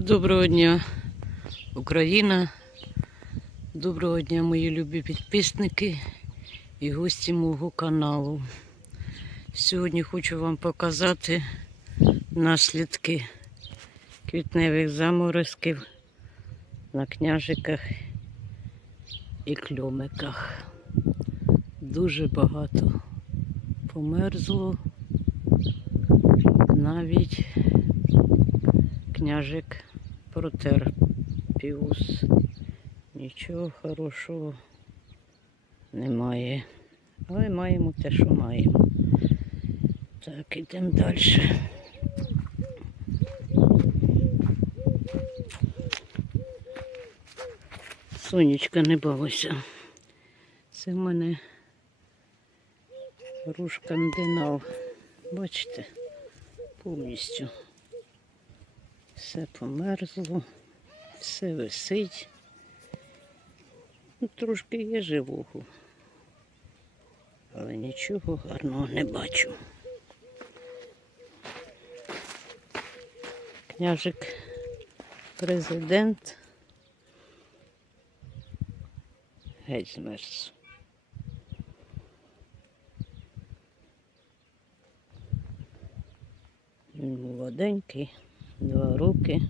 Доброго дня, Україна. Доброго дня, мої любі підписники і гості мого каналу. Сьогодні хочу вам показати наслідки квітневих заморозків на княжиках і кльомиках. Дуже багато померзло. Навіть княжик протер піус. Нічого хорошого немає. Але маємо те, що маємо. Так, ідемо далі. Сонечка не балося. Це в мене рушкандинал. Бачите, повністю. Все померзло, все висить. Ну, трошки є живого, але нічого гарного не бачу. Княжик президент геть змерз. Він молоденький, два роки.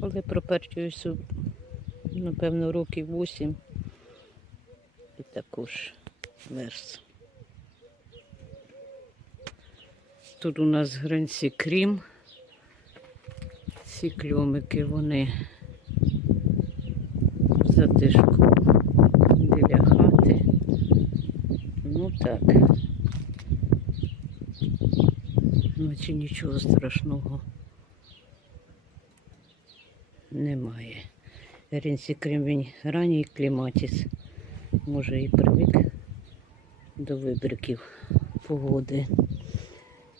Але пропертююся, напевно, років вісім. І також мерз. Тут у нас гранці крім. Ці кльомики вони затишку біля хати. Ну так. Наче нічого страшного немає. Рінсі Кремінь ранній кліматіс. Може і привик до вибриків погоди.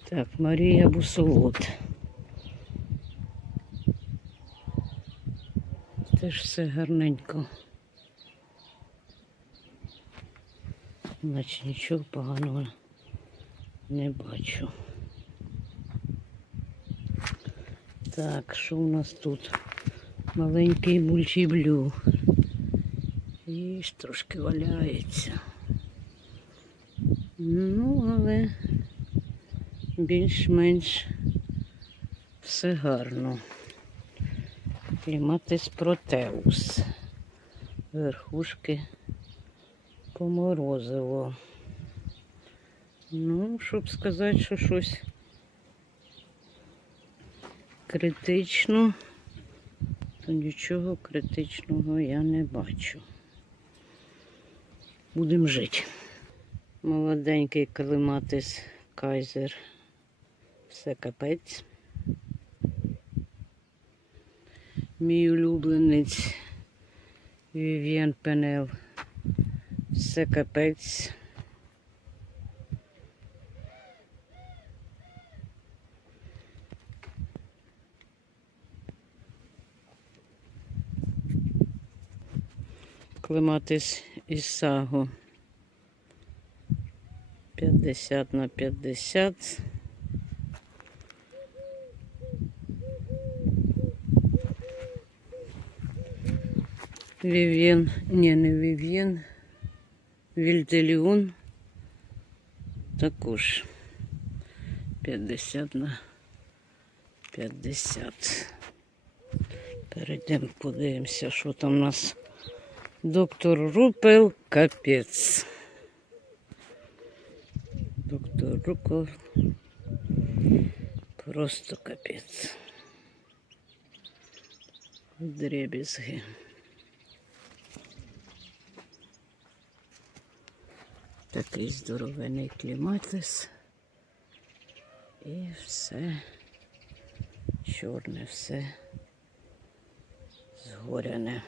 Так, Марія Бусолот. Теж все гарненько. Наче нічого поганого не бачу. Так, що у нас тут? Маленький мультіблю. І ж трошки валяється. Ну, але більш-менш все гарно. Кліматис протеус. Верхушки поморозило. Ну, щоб сказати, що щось критично, то нічого критичного я не бачу. Будемо жити. Молоденький клематис кайзер. Все капець. Мій улюбленець Вів'єн Пенел. Все капець. Клематис із сагу 50 на 50. Вів'єн, ні, не Вів'єн, Вільделіон також 50 на 50. Перейдемо, подивимося, що там у нас. Доктор Рупел капець. Доктор Рупел просто капець. Дребізги. Такий здоровений кліматис. І все чорне, все згоряне.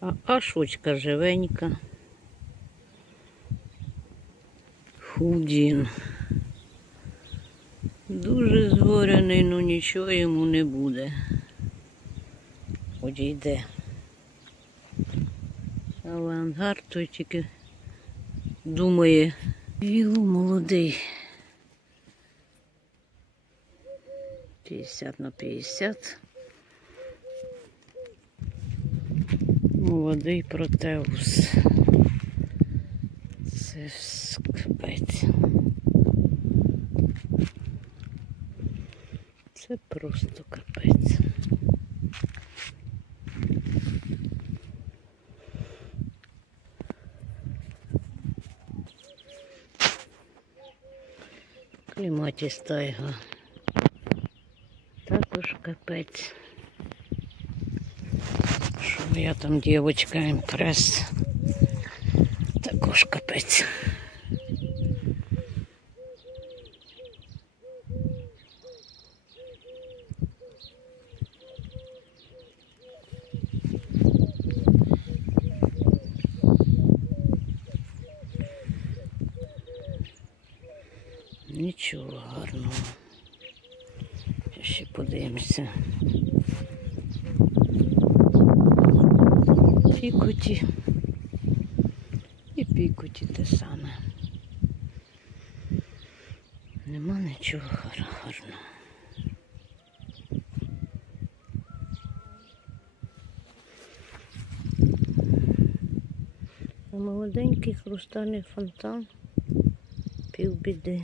А шучка живенька. Худін. Дуже зворений, ну нічого йому не буде. Одійде. Але ангар той тільки думає. Вілу молодий. 50 на 50. Молодий протеус. Це капець. Це просто капець. Кліматі стайга. Також капець. Що я там дівчинка імпрес. Також капець. Нічого гарного. Ще подивимося. Пікоті. І пікоті те саме. Нема нічого гар- гарного. Молоденький хрустальний фонтан півбіди.